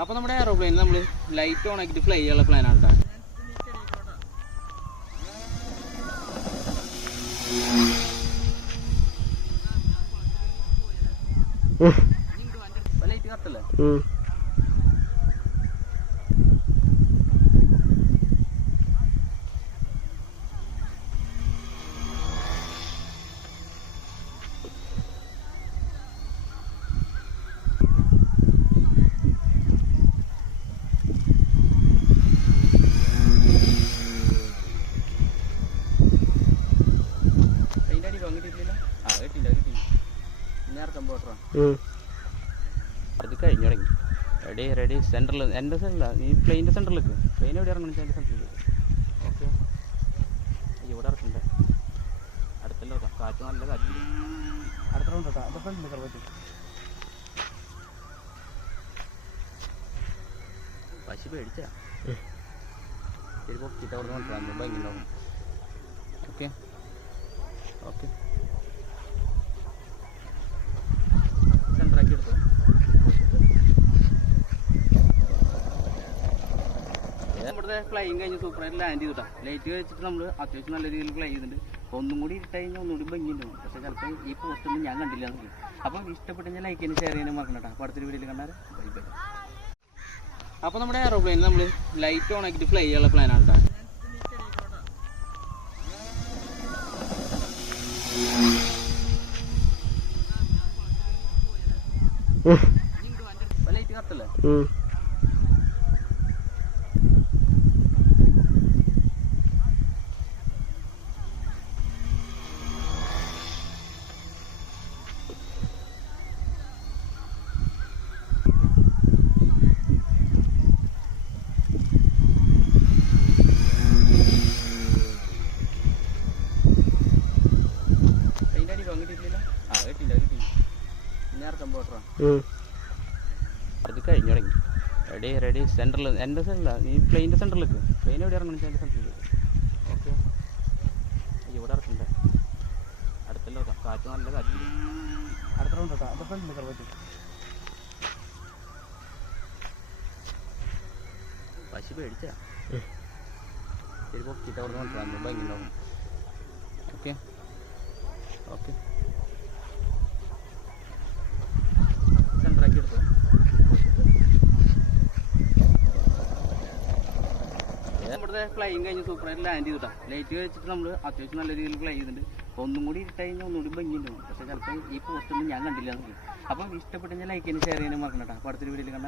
അപ്പോൾ നമ്മുടെ എയറോപ്ലെയിനിൽ നമ്മൾ ലൈറ്റ് ഓൺ ആക്കിയിട്ട് ഫ്ലൈ ചെയ്യാനുള്ള പ്ലാനാണ് കേട്ടോ. ലൈറ്റ് കറക്റ്റല്ലേ? അത് കഴിഞ്ഞു തുടങ്ങി. Ready ready. സെൻറ്ററിൽ എൻ്റെ സെൻറ്ററില്ല, നീ പ്ലെയിൻ്റെ സെൻറ്ററിലേക്ക്. പ്ലെയിൻ എവിടെ ഇറങ്ങണം? എൻ്റെ സെൻറ്ററിലേക്ക്. ഓക്കെ, ഇവിടെ ഇറക്കണ്ടേ? അടുത്തല്ല ഇറക്കാം. കാറ്റ് നല്ല കാറ്റ്. അടുത്ത റൗണ്ട് കേട്ടോ. അടുത്ത ഫ്രണ്ടിൽ കറവറ്റ് പശു പേടിച്ചാ ശരി. പൊക്കിയിട്ട് അവിടെ നിന്ന് കൊണ്ടുവരാൻ ഭംഗി ഉണ്ടാവും. ഓക്കെ ഓക്കെ, സെൻറ്ററാക്കി എടുത്തോ. നമ്മുടെ ഫ്ലൈയിങ് കഴിഞ്ഞ് സൂപ്പറായിട്ട് ലാൻഡ് ചെയ്തിട്ടാ. ലൈറ്റ് വെച്ചിട്ട് നമ്മൾ അത്യാവശ്യം നല്ല രീതിയിൽ ഫ്ലൈ ചെയ്തിട്ടുണ്ട്. ഒന്നും കൂടി ഇട്ട് കഴിഞ്ഞാൽ ഒന്നുകൂടി ഭംഗിയുണ്ടാവും. പക്ഷേ ചിലപ്പോൾ ഈ പോസ്റ്റൊന്നും ഞാൻ കണ്ടില്ല എന്നൊക്കെ. അപ്പോൾ ഇഷ്ടപ്പെട്ടെങ്കിൽ ലൈക്ക് ചെയ്യാനും ഷെയർ ചെയ്യാനും മറക്കണം കേട്ടോ. അപ്പോൾ അടുത്തൊരു വീഡിയോയിൽ കണ്ടാൽ ബൈ ബൈ. അപ്പോൾ നമ്മുടെ എയറോപ്ലെയിനിൽ നമ്മൾ ലൈറ്റ് ഓൺ ആക്കിയിട്ട് ഫ്ലൈ ചെയ്യാനുള്ള പ്ലാനാണ് കേട്ടോ. ലൈറ്റ് കറക്റ്റല്ലേ? അത് കഴിഞ്ഞു തുടങ്ങി. Ready ready. സെൻറ്ററിൽ എൻ്റെ സെൻറ്ററില്ല, നീ പ്ലെയിൻ്റെ സെൻറ്ററിലേക്ക്. പ്ലെയിൻ എവിടെ ഇറങ്ങണം? എൻ്റെ സെൻറ്ററിലേക്ക്. ഓക്കെ, ഇവിടെ ഇറക്കണ്ടേ? അടുത്തല്ല ഇറക്കാം. കാറ്റ് നല്ല കാറ്റ്. അടുത്ത റൗണ്ട് കേട്ടോ. അടുത്ത ഫ്രണ്ടിൽ കറവറ്റ് പശു പേടിച്ചാ ശരി. പൊക്കിയിട്ട് അവിടെ നിന്ന് കൊണ്ടുവരാൻ ഭംഗി ഉണ്ടാവും. ഓക്കെ ഓക്കെ, സെൻറ്ററാക്കി എടുത്തോ. നമ്മുടെ ഫ്ലൈയിങ് കഴിഞ്ഞ് സൂപ്പറായിട്ട് ലാൻഡ് ചെയ്തിട്ടാ. ലൈറ്റ് വെച്ചിട്ട് നമ്മൾ അത്യാവശ്യം നല്ല രീതിയിൽ ഫ്ലൈ ചെയ്തിട്ടുണ്ട്. ഒന്നും കൂടി ഇട്ട് കഴിഞ്ഞാൽ ഒന്നുകൂടി ഭംഗിയുണ്ടാവും. പക്ഷേ ചിലപ്പോൾ ഈ പോസ്റ്റൊന്നും ഞാൻ കണ്ടില്ല എന്നൊക്കെ. അപ്പോൾ ഇഷ്ടപ്പെട്ടെങ്കിൽ ലൈക്ക് ചെയ്യാനും ഷെയർ ചെയ്യാനും മറക്കണം കേട്ടോ. അപ്പോൾ അടുത്തൊരു വീഡിയോയിൽ കണ്ടാൽ